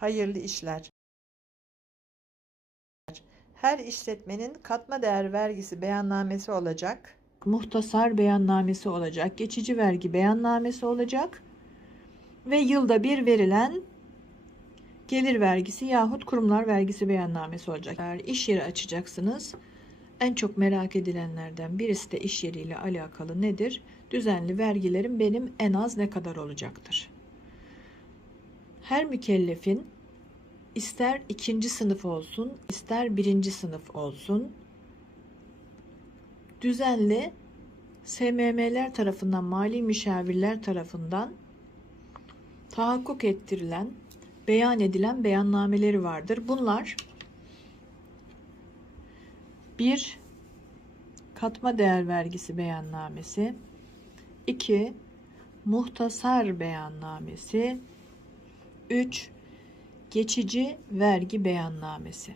Hayırlı işler. Her işletmenin katma değer vergisi beyannamesi olacak. Muhtasar beyannamesi olacak. Geçici vergi beyannamesi olacak. Ve yılda bir verilen gelir vergisi yahut kurumlar vergisi beyannamesi olacak. Eğer iş yeri açacaksınız. En çok merak edilenlerden birisi de iş yeriyle alakalı nedir? Düzenli vergilerim benim en az ne kadar olacaktır? Her mükellefin ister ikinci sınıf olsun, ister birinci sınıf olsun, düzenli SMM'ler tarafından, mali müşavirler tarafından tahakkuk ettirilen, beyan edilen beyannameleri vardır. Bunlar bir katma değer vergisi beyannamesi, 2 muhtasar beyannamesi, 3 geçici vergi beyannamesi.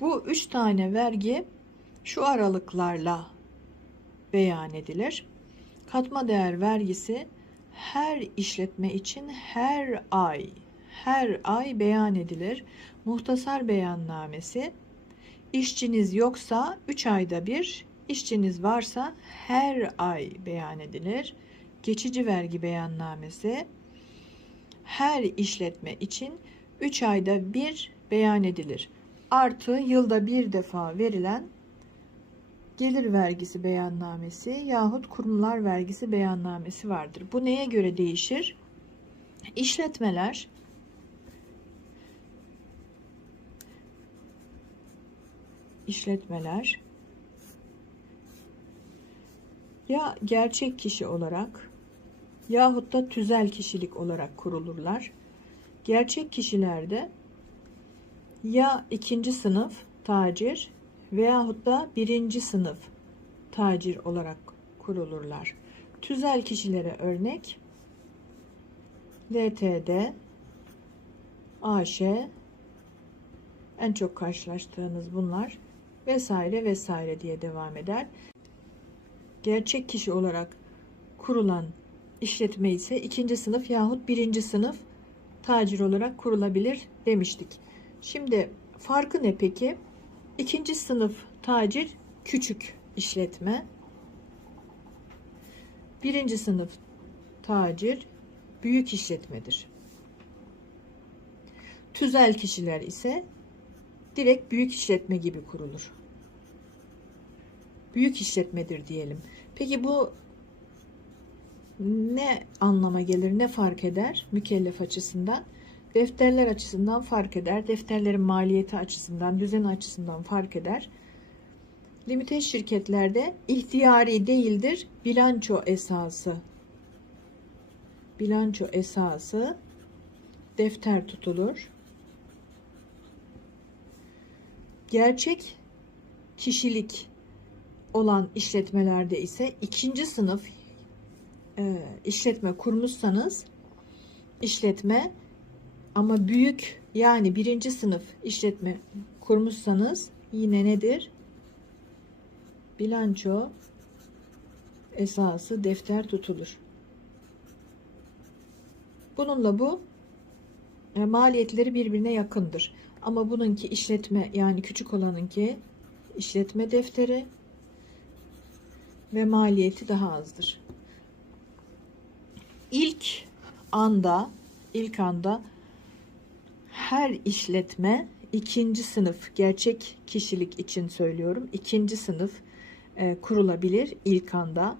Bu üç tane vergi şu aralıklarla beyan edilir. Katma değer vergisi her işletme için her ay her ay beyan edilir. Muhtasar beyannamesi işçiniz yoksa 3 ayda bir, işçiniz varsa her ay beyan edilir. Geçici vergi beyannamesi her işletme için 3 ayda bir beyan edilir. Artı yılda bir defa verilen gelir vergisi beyannamesi yahut kurumlar vergisi beyannamesi vardır. Bu neye göre değişir? İşletmeler işletmeler ya gerçek kişi olarak yahut da tüzel kişilik olarak kurulurlar. Gerçek kişilerde ya ikinci sınıf tacir veyahut da birinci sınıf tacir olarak kurulurlar. Tüzel kişilere örnek LTD, AŞ, en çok karşılaştığınız bunlar vesaire vesaire diye devam eder. Gerçek kişi olarak kurulan işletme ise ikinci sınıf yahut birinci sınıf tacir olarak kurulabilir demiştik. Şimdi farkı ne peki? İkinci sınıf tacir küçük işletme. Birinci sınıf tacir büyük işletmedir. Tüzel kişiler ise direkt büyük işletme gibi kurulur. Büyük işletmedir diyelim. Peki bu ne anlama gelir, ne fark eder mükellef açısından? Defterler açısından fark eder. Defterlerin maliyeti açısından, düzen açısından fark eder. Limite şirketlerde ihtiyari değildir, bilanço esası. Bilanço esası defter tutulur. Gerçek kişilik olan işletmelerde ise ikinci sınıf e, işletme kurmuşsanız işletme ama büyük yani birinci sınıf işletme kurmuşsanız yine nedir? Bilanço esası defter tutulur. Bununla bu e, maliyetleri birbirine yakındır. Ama bununki işletme yani küçük olanınki işletme defteri ve maliyeti daha azdır. İlk anda ilk anda her işletme ikinci sınıf gerçek kişilik için söylüyorum. ikinci sınıf e, kurulabilir ilk anda.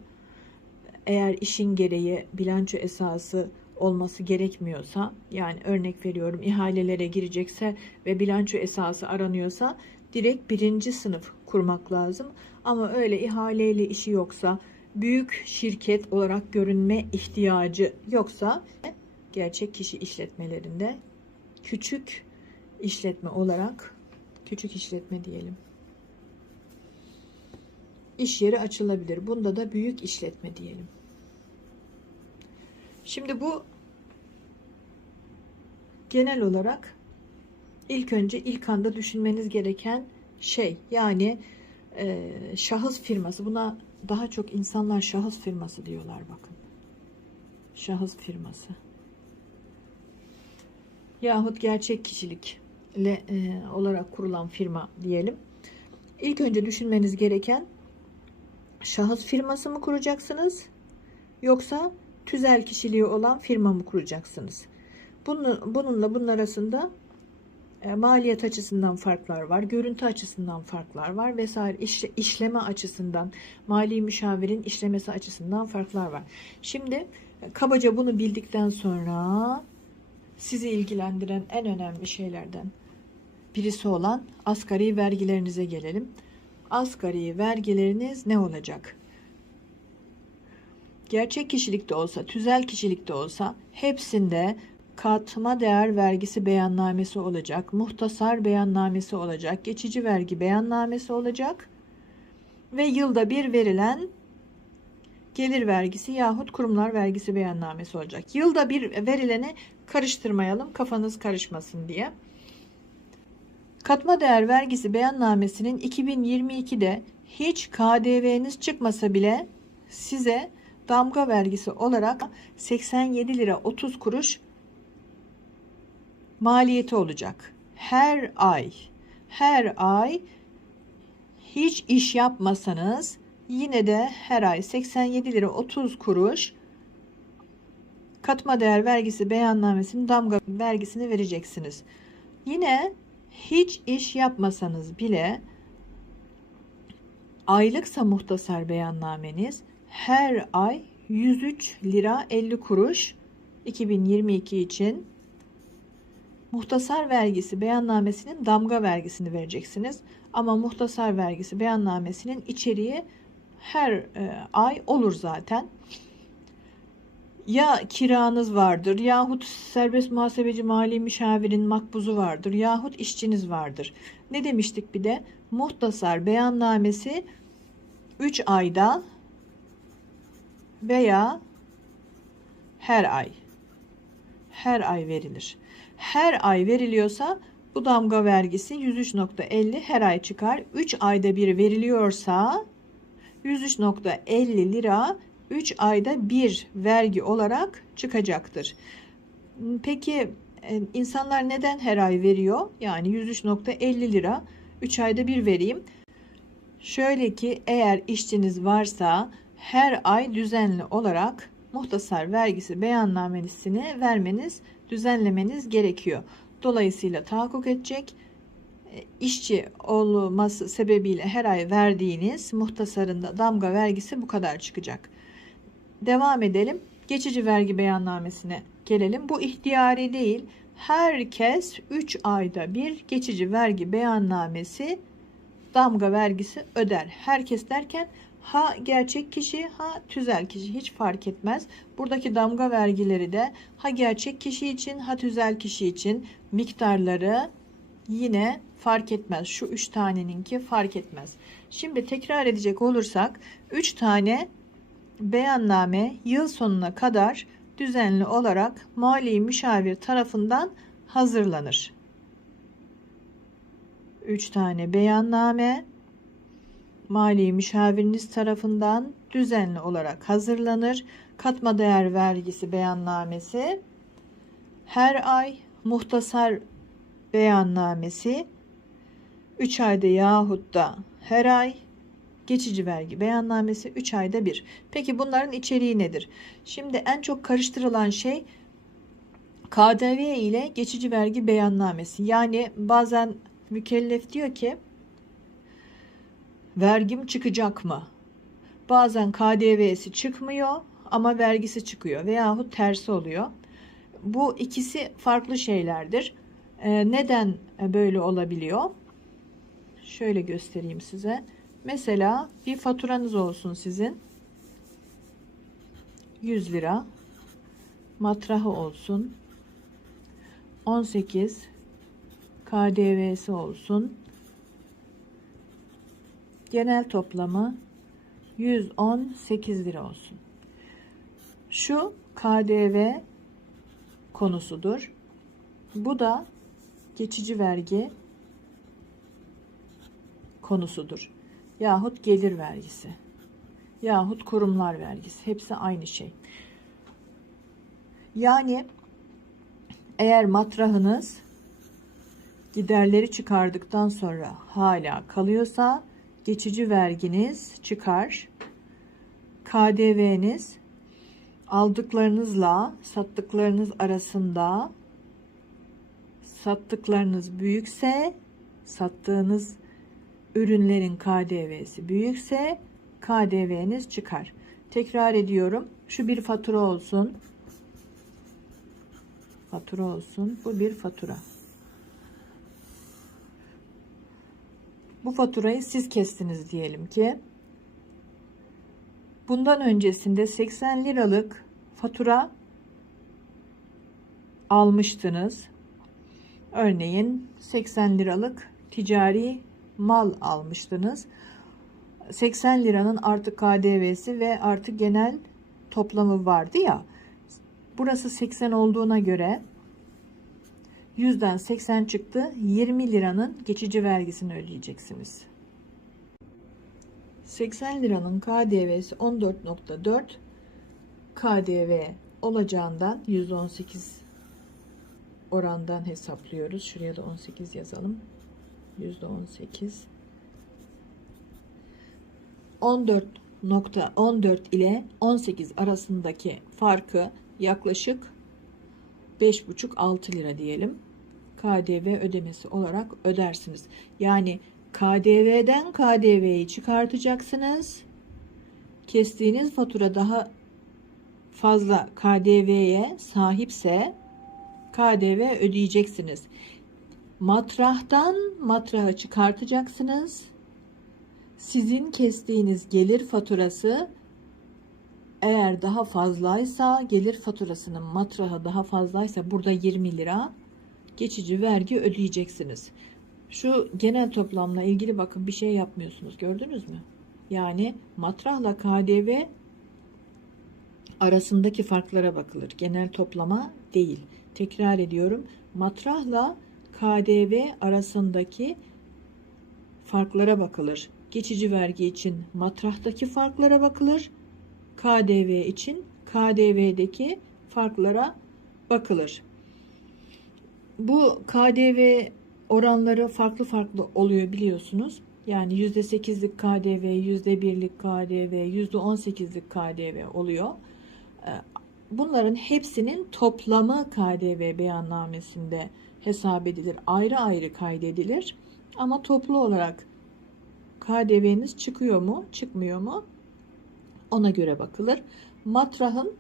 Eğer işin gereği bilanço esası olması gerekmiyorsa yani örnek veriyorum ihalelere girecekse ve bilanço esası aranıyorsa direkt birinci sınıf kurmak lazım. Ama öyle ihaleyle işi yoksa büyük şirket olarak görünme ihtiyacı yoksa gerçek kişi işletmelerinde küçük işletme olarak küçük işletme diyelim. İş yeri açılabilir. Bunda da büyük işletme diyelim. Şimdi bu genel olarak ilk önce ilk anda düşünmeniz gereken şey yani e, şahıs firması buna daha çok insanlar şahıs firması diyorlar bakın şahıs firması yahut gerçek kişilikle e, olarak kurulan firma diyelim. İlk önce düşünmeniz gereken şahıs firması mı kuracaksınız yoksa tüzel kişiliği olan firma mı kuracaksınız? Bunu, bununla bunun arasında e, maliyet açısından farklar var, görüntü açısından farklar var vesaire İşle, işleme açısından, mali müşavirin işlemesi açısından farklar var. Şimdi e, kabaca bunu bildikten sonra sizi ilgilendiren en önemli şeylerden birisi olan asgari vergilerinize gelelim. Asgari vergileriniz ne olacak? Gerçek kişilikte olsa, tüzel kişilikte olsa hepsinde katma değer vergisi beyannamesi olacak, muhtasar beyannamesi olacak, geçici vergi beyannamesi olacak ve yılda bir verilen gelir vergisi yahut kurumlar vergisi beyannamesi olacak. Yılda bir verileni karıştırmayalım, kafanız karışmasın diye. Katma değer vergisi beyannamesinin 2022'de hiç KDV'niz çıkmasa bile size damga vergisi olarak 87 lira 30 kuruş maliyeti olacak. Her ay, her ay hiç iş yapmasanız yine de her ay 87 lira 30 kuruş katma değer vergisi beyannamesinin damga vergisini vereceksiniz. Yine hiç iş yapmasanız bile aylıksa muhtasar beyannameniz her ay 103 lira 50 kuruş 2022 için muhtasar vergisi beyannamesinin damga vergisini vereceksiniz. Ama muhtasar vergisi beyannamesinin içeriği her e, ay olur zaten. Ya kiranız vardır yahut serbest muhasebeci mali müşavirin makbuzu vardır yahut işçiniz vardır. Ne demiştik bir de? Muhtasar beyannamesi 3 ayda veya her ay her ay verilir. Her ay veriliyorsa bu damga vergisi 103.50 her ay çıkar. 3 ayda bir veriliyorsa 103.50 lira 3 ayda bir vergi olarak çıkacaktır. Peki e, insanlar neden her ay veriyor? Yani 103.50 lira 3 ayda bir vereyim. Şöyle ki eğer işçiniz varsa her ay düzenli olarak muhtasar vergisi beyannamesini vermeniz, düzenlemeniz gerekiyor. Dolayısıyla tahakkuk edecek e, işçi olması sebebiyle her ay verdiğiniz muhtasarında damga vergisi bu kadar çıkacak. Devam edelim. Geçici vergi beyannamesine gelelim. Bu ihtiyari değil. Herkes 3 ayda bir geçici vergi beyannamesi damga vergisi öder. Herkes derken ha gerçek kişi ha tüzel kişi hiç fark etmez. Buradaki damga vergileri de ha gerçek kişi için ha tüzel kişi için miktarları yine fark etmez. Şu 3 taneninki fark etmez. Şimdi tekrar edecek olursak 3 tane beyanname yıl sonuna kadar düzenli olarak mali müşavir tarafından hazırlanır. 3 tane beyanname mali müşaviriniz tarafından düzenli olarak hazırlanır. Katma değer vergisi beyannamesi her ay muhtasar beyannamesi 3 ayda yahut da her ay geçici vergi beyannamesi 3 ayda bir. Peki bunların içeriği nedir? Şimdi en çok karıştırılan şey KDV ile geçici vergi beyannamesi. Yani bazen mükellef diyor ki vergim çıkacak mı? Bazen KDV'si çıkmıyor ama vergisi çıkıyor veyahut tersi oluyor. Bu ikisi farklı şeylerdir. Ee, neden böyle olabiliyor? Şöyle göstereyim size. Mesela bir faturanız olsun sizin. 100 lira. Matrahı olsun. 18 KDV'si olsun. Genel toplamı 118 lira olsun. Şu KDV konusudur. Bu da geçici vergi konusudur. Yahut gelir vergisi. Yahut kurumlar vergisi. Hepsi aynı şey. Yani Eğer matrahınız giderleri çıkardıktan sonra hala kalıyorsa geçici verginiz çıkar. KDV'niz aldıklarınızla sattıklarınız arasında sattıklarınız büyükse sattığınız ürünlerin KDV'si büyükse KDV'niz çıkar. Tekrar ediyorum. Şu bir fatura olsun. Fatura olsun. Bu bir fatura. Bu faturayı siz kestiniz diyelim ki. Bundan öncesinde 80 liralık fatura almıştınız. Örneğin 80 liralık ticari mal almıştınız. 80 liranın artık KDV'si ve artık genel toplamı vardı ya. Burası 80 olduğuna göre 100'den 80 çıktı. 20 liranın geçici vergisini ödeyeceksiniz. 80 liranın KDV'si 14.4 KDV olacağından %18 orandan hesaplıyoruz. Şuraya da 18 yazalım. %18 14.14 ile 18 arasındaki farkı yaklaşık 5,5-6 lira diyelim. KDV ödemesi olarak ödersiniz. Yani KDV'den KDV'yi çıkartacaksınız. Kestiğiniz fatura daha fazla KDV'ye sahipse KDV ödeyeceksiniz. Matrahtan matraha çıkartacaksınız. Sizin kestiğiniz gelir faturası eğer daha fazlaysa gelir faturasının matrahı daha fazlaysa burada 20 lira geçici vergi ödeyeceksiniz. Şu genel toplamla ilgili bakın bir şey yapmıyorsunuz. Gördünüz mü? Yani matrahla KDV arasındaki farklara bakılır. Genel toplama değil. Tekrar ediyorum. Matrahla KDV arasındaki farklara bakılır. Geçici vergi için matrahtaki farklara bakılır. KDV için KDV'deki farklara bakılır. Bu KDV oranları farklı farklı oluyor biliyorsunuz. Yani %8'lik KDV, %1'lik KDV, %18'lik KDV oluyor. Ee, bunların hepsinin toplamı KDV beyannamesinde hesap edilir. Ayrı ayrı kaydedilir. Ama toplu olarak KDV'niz çıkıyor mu, çıkmıyor mu? Ona göre bakılır. Matrahın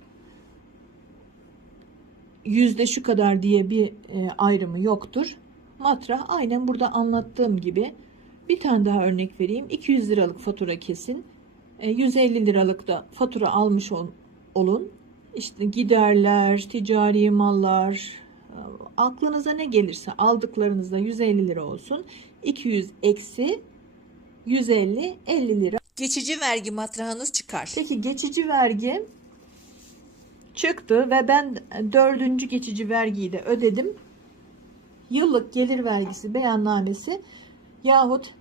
yüzde şu kadar diye bir e, ayrımı yoktur. Matrah aynen burada anlattığım gibi bir tane daha örnek vereyim. 200 liralık fatura kesin. E, 150 liralık da fatura almış ol, olun. İşte giderler, ticari mallar, e, aklınıza ne gelirse aldıklarınızda 150 lira olsun. 200 eksi 150 50 lira. Geçici vergi matrahınız çıkar. Peki geçici vergi çıktı ve ben dördüncü geçici vergiyi de ödedim. Yıllık gelir vergisi beyannamesi yahut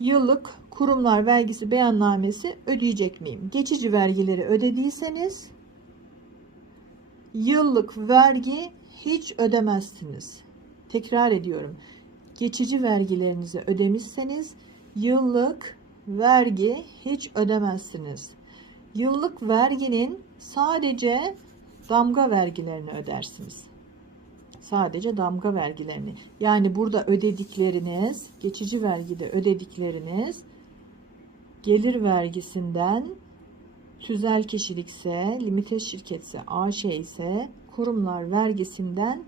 yıllık kurumlar vergisi beyannamesi ödeyecek miyim? Geçici vergileri ödediyseniz yıllık vergi hiç ödemezsiniz. Tekrar ediyorum. Geçici vergilerinizi ödemişseniz yıllık vergi hiç ödemezsiniz. Yıllık verginin sadece damga vergilerini ödersiniz. Sadece damga vergilerini. Yani burada ödedikleriniz, geçici vergide ödedikleriniz gelir vergisinden tüzel kişilikse, limite şirketse, AŞ ise kurumlar vergisinden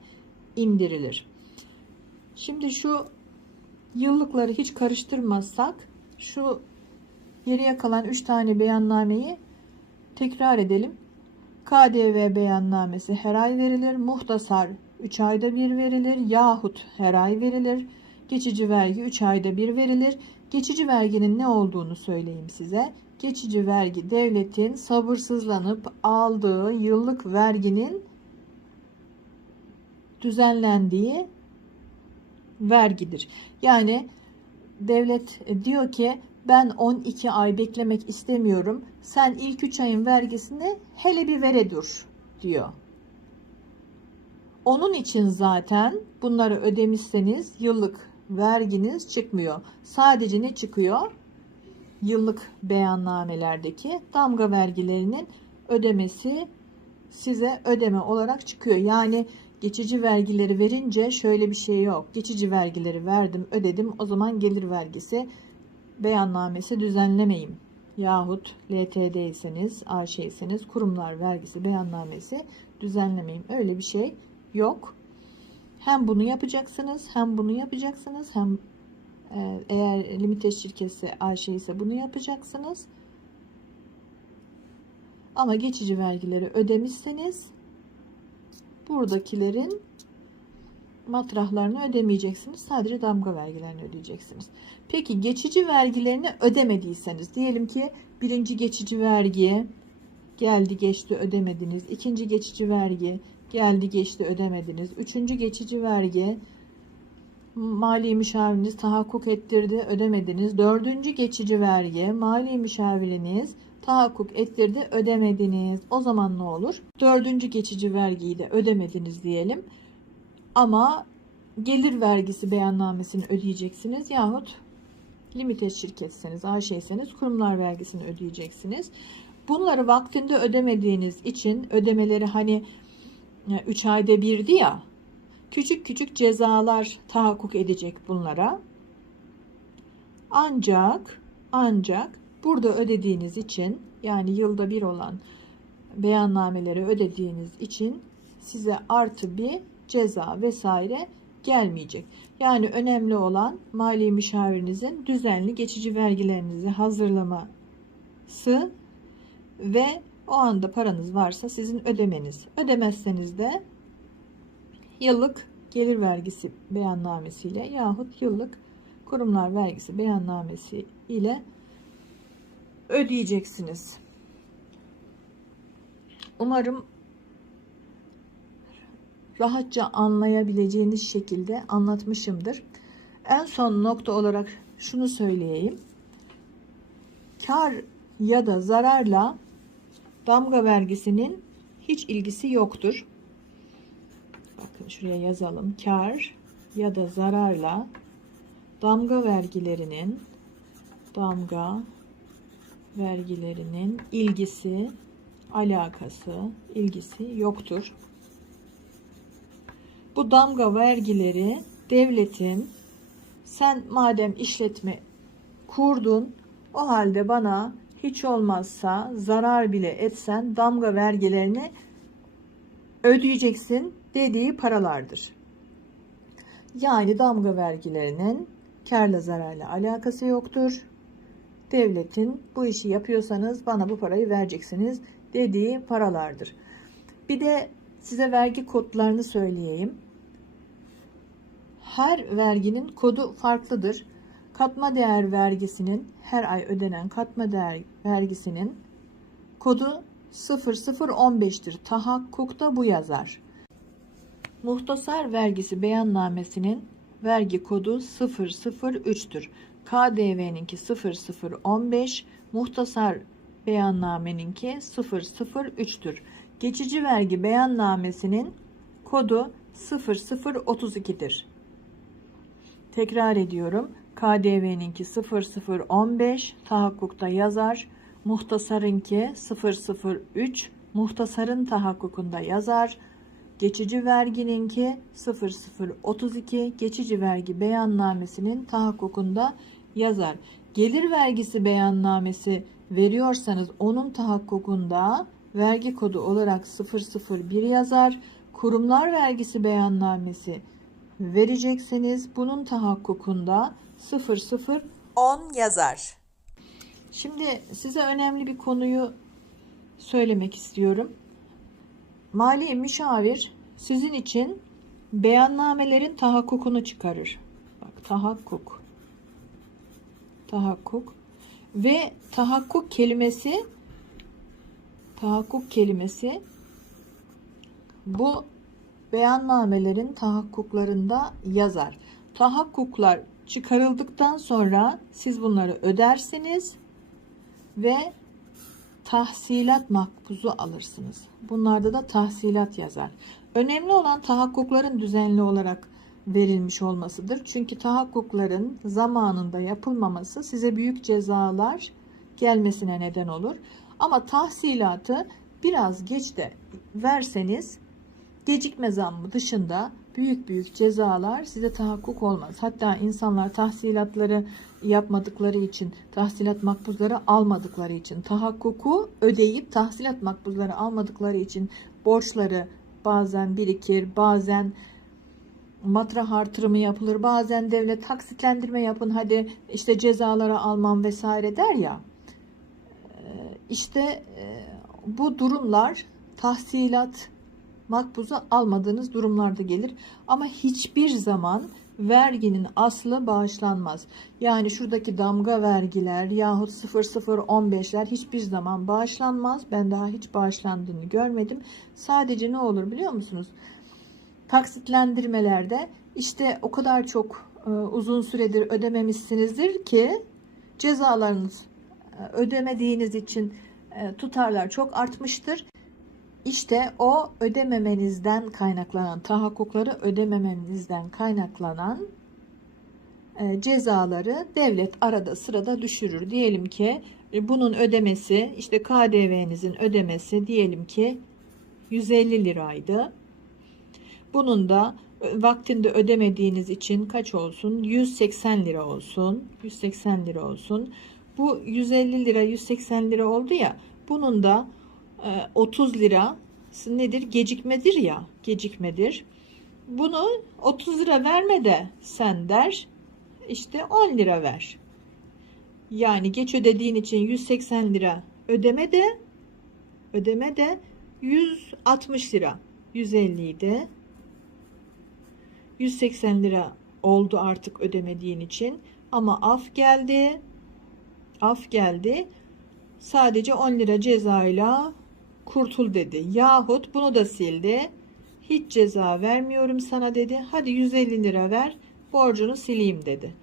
indirilir. Şimdi şu yıllıkları hiç karıştırmazsak şu geriye kalan 3 tane beyannameyi tekrar edelim. KDV beyannamesi her ay verilir. Muhtasar 3 ayda bir verilir. Yahut her ay verilir. Geçici vergi 3 ayda bir verilir. Geçici verginin ne olduğunu söyleyeyim size. Geçici vergi devletin sabırsızlanıp aldığı yıllık verginin düzenlendiği vergidir. Yani devlet diyor ki ben 12 ay beklemek istemiyorum. Sen ilk 3 ayın vergisini hele bir vere dur diyor. Onun için zaten bunları ödemişseniz yıllık verginiz çıkmıyor. Sadece ne çıkıyor? Yıllık beyannamelerdeki damga vergilerinin ödemesi size ödeme olarak çıkıyor. Yani geçici vergileri verince şöyle bir şey yok. Geçici vergileri verdim, ödedim. O zaman gelir vergisi beyannamesi düzenlemeyim. Yahut LTD'yseniz, AŞ'yseniz kurumlar vergisi beyannamesi düzenlemeyin. Öyle bir şey yok. Hem bunu yapacaksınız, hem bunu yapacaksınız, hem e, eğer limited şirketse AŞ ise bunu yapacaksınız. Ama geçici vergileri ödemişseniz buradakilerin matrahlarını ödemeyeceksiniz. Sadece damga vergilerini ödeyeceksiniz. Peki geçici vergilerini ödemediyseniz diyelim ki birinci geçici vergi geldi geçti ödemediniz. ikinci geçici vergi geldi geçti ödemediniz. Üçüncü geçici vergi mali müşaviriniz tahakkuk ettirdi ödemediniz. Dördüncü geçici vergi mali müşaviriniz tahakkuk ettirdi ödemediniz. O zaman ne olur? Dördüncü geçici vergiyi de ödemediniz diyelim. Ama gelir vergisi beyannamesini ödeyeceksiniz yahut limited şirketseniz, AŞ'seniz kurumlar vergisini ödeyeceksiniz. Bunları vaktinde ödemediğiniz için ödemeleri hani 3 ayda birdi ya küçük küçük cezalar tahakkuk edecek bunlara. Ancak ancak burada ödediğiniz için yani yılda bir olan beyannameleri ödediğiniz için size artı bir ceza vesaire gelmeyecek. Yani önemli olan mali müşavirinizin düzenli geçici vergilerinizi hazırlaması ve o anda paranız varsa sizin ödemeniz. Ödemezseniz de yıllık gelir vergisi beyannamesiyle yahut yıllık kurumlar vergisi beyannamesi ile ödeyeceksiniz. Umarım rahatça anlayabileceğiniz şekilde anlatmışımdır. En son nokta olarak şunu söyleyeyim. Kar ya da zararla damga vergisinin hiç ilgisi yoktur. Bakın şuraya yazalım. Kar ya da zararla damga vergilerinin damga vergilerinin ilgisi, alakası, ilgisi yoktur. Bu damga vergileri devletin sen madem işletme kurdun o halde bana hiç olmazsa zarar bile etsen damga vergilerini ödeyeceksin dediği paralardır. Yani damga vergilerinin karla zararla alakası yoktur. Devletin bu işi yapıyorsanız bana bu parayı vereceksiniz dediği paralardır. Bir de size vergi kodlarını söyleyeyim. Her verginin kodu farklıdır. Katma değer vergisinin her ay ödenen katma değer vergisinin kodu 0015'tir. Tahakkukta bu yazar. Muhtasar vergisi beyannamesinin vergi kodu 003'tür. KDV'ninki 0015, muhtasar beyannameninki 003'tür. Geçici vergi beyannamesinin kodu 0032'dir. Tekrar ediyorum. KDV'ninki 0015 tahakkukta yazar. Muhtasarınki 003 muhtasarın tahakkukunda yazar. Geçici vergininki 0032 geçici vergi beyannamesinin tahakkukunda yazar. Gelir vergisi beyannamesi veriyorsanız onun tahakkukunda vergi kodu olarak 001 yazar. Kurumlar vergisi beyannamesi verecekseniz bunun tahakkukunda 0010 yazar. Şimdi size önemli bir konuyu söylemek istiyorum. Mali müşavir sizin için beyannamelerin tahakkukunu çıkarır. Bak tahakkuk. Tahakkuk ve tahakkuk kelimesi tahakkuk kelimesi bu beyannamelerin tahakkuklarında yazar. Tahakkuklar çıkarıldıktan sonra siz bunları ödersiniz ve tahsilat makbuzu alırsınız. Bunlarda da tahsilat yazar. Önemli olan tahakkukların düzenli olarak verilmiş olmasıdır. Çünkü tahakkukların zamanında yapılmaması size büyük cezalar gelmesine neden olur. Ama tahsilatı biraz geç de verseniz gecikme zammı dışında büyük büyük cezalar size tahakkuk olmaz. Hatta insanlar tahsilatları yapmadıkları için, tahsilat makbuzları almadıkları için, tahakkuku ödeyip tahsilat makbuzları almadıkları için borçları bazen birikir, bazen matrah artırımı yapılır, bazen devlet taksitlendirme yapın hadi işte cezalara almam vesaire der ya. Ee, İşte e, bu durumlar tahsilat makbuzu almadığınız durumlarda gelir. Ama hiçbir zaman verginin aslı bağışlanmaz. Yani şuradaki damga vergiler yahut 0015'ler hiçbir zaman bağışlanmaz. Ben daha hiç bağışlandığını görmedim. Sadece ne olur biliyor musunuz? Taksitlendirmelerde işte o kadar çok e, uzun süredir ödememişsinizdir ki cezalarınız e, ödemediğiniz için e, tutarlar çok artmıştır. İşte o ödememenizden kaynaklanan, tahakkukları ödememenizden kaynaklanan e, cezaları devlet arada sırada düşürür. Diyelim ki e, bunun ödemesi, işte KDV'nizin ödemesi diyelim ki 150 liraydı. Bunun da e, vaktinde ödemediğiniz için kaç olsun? 180 lira olsun. 180 lira olsun. Bu 150 lira 180 lira oldu ya. Bunun da 30 lirası nedir? Gecikmedir ya. Gecikmedir. Bunu 30 lira verme de sen der. işte 10 lira ver. Yani geç ödediğin için 180 lira ödeme de ödeme de 160 lira. 150 idi. 180 lira oldu artık ödemediğin için. Ama af geldi. Af geldi. Sadece 10 lira cezayla kurtul dedi. Yahut bunu da sildi. Hiç ceza vermiyorum sana dedi. Hadi 150 lira ver. Borcunu sileyim dedi.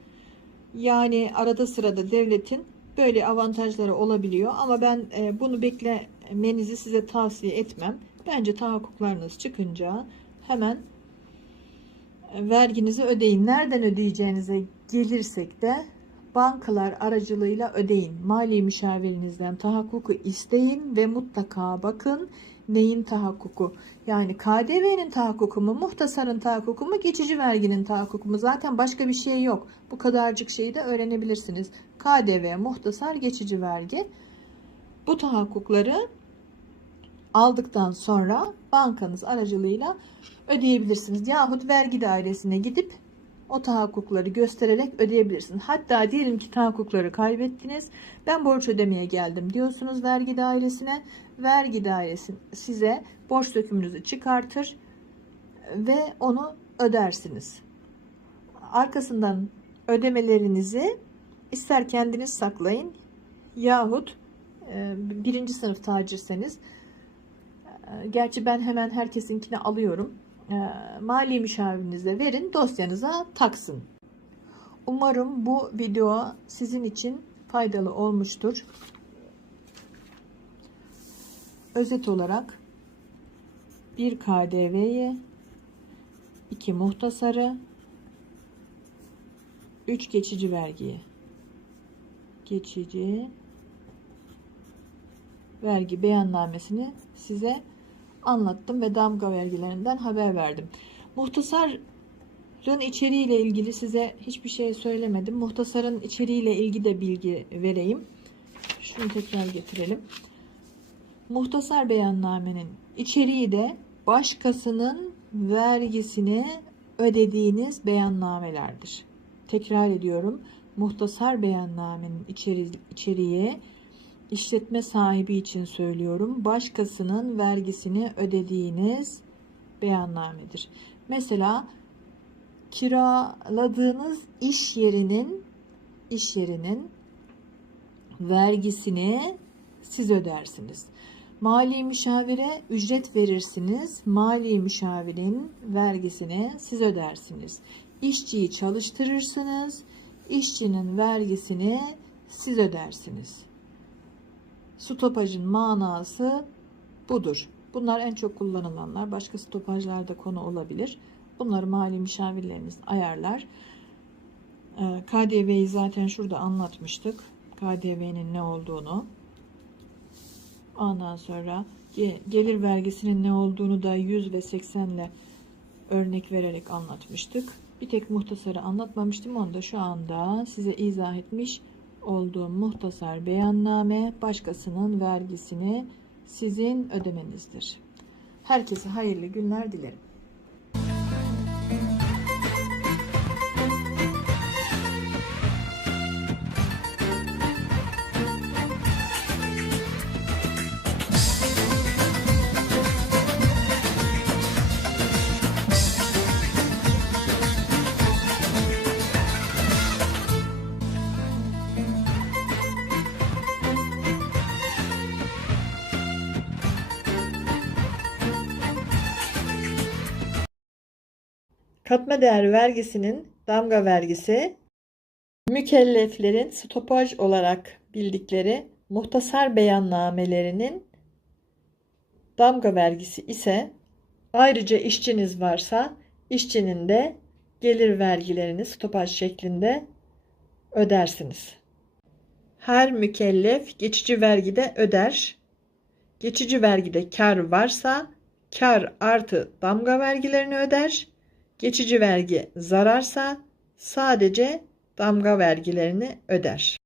Yani arada sırada devletin böyle avantajları olabiliyor ama ben e, bunu beklemenizi size tavsiye etmem. Bence tahakkuklarınız çıkınca hemen verginizi ödeyin. Nereden ödeyeceğinize gelirsek de bankalar aracılığıyla ödeyin. Mali müşavirinizden tahakkuku isteyin ve mutlaka bakın neyin tahakkuku. Yani KDV'nin tahakkuku mu, muhtasarın tahakkuku mu, geçici verginin tahakkuku mu? Zaten başka bir şey yok. Bu kadarcık şeyi de öğrenebilirsiniz. KDV, muhtasar, geçici vergi. Bu tahakkukları aldıktan sonra bankanız aracılığıyla ödeyebilirsiniz. Yahut vergi dairesine gidip o tahakkukları göstererek ödeyebilirsiniz. Hatta diyelim ki tahakkukları kaybettiniz. Ben borç ödemeye geldim diyorsunuz vergi dairesine. Vergi dairesi size borç dökümünüzü çıkartır ve onu ödersiniz. Arkasından ödemelerinizi ister kendiniz saklayın yahut e, birinci sınıf tacirseniz e, gerçi ben hemen herkesinkini alıyorum mali müşavirinize verin dosyanıza taksın. Umarım bu video sizin için faydalı olmuştur. Özet olarak bir KDV'ye 2 muhtasarı 3 geçici vergiye geçici vergi beyannamesini size anlattım ve damga vergilerinden haber verdim. Muhtasarın içeriğiyle ilgili size hiçbir şey söylemedim. Muhtasarın içeriğiyle ilgili de bilgi vereyim. Şunu tekrar getirelim. Muhtasar beyannamenin içeriği de başkasının vergisini ödediğiniz beyannamelerdir. Tekrar ediyorum. Muhtasar beyannamenin içeri içeriği işletme sahibi için söylüyorum. Başkasının vergisini ödediğiniz beyannamedir. Mesela kiraladığınız iş yerinin iş yerinin vergisini siz ödersiniz. Mali müşavire ücret verirsiniz. Mali müşavirin vergisini siz ödersiniz. İşçiyi çalıştırırsınız. İşçinin vergisini siz ödersiniz. Stopajın manası budur. Bunlar en çok kullanılanlar. Başka stopajlarda konu olabilir. Bunları mali müşavirlerimiz ayarlar. Ee, KDV'yi zaten şurada anlatmıştık. KDV'nin ne olduğunu. Ondan sonra ge- gelir vergisinin ne olduğunu da 100 ve 80 ile örnek vererek anlatmıştık. Bir tek muhtasarı anlatmamıştım. Onu da şu anda size izah etmiş olduğum muhtasar beyanname başkasının vergisini sizin ödemenizdir. Herkese hayırlı günler dilerim. Katma değer vergisinin damga vergisi mükelleflerin stopaj olarak bildikleri muhtasar beyannamelerinin damga vergisi ise ayrıca işçiniz varsa işçinin de gelir vergilerini stopaj şeklinde ödersiniz. Her mükellef geçici vergide öder. Geçici vergide kar varsa kar artı damga vergilerini öder. Geçici vergi zararsa sadece damga vergilerini öder.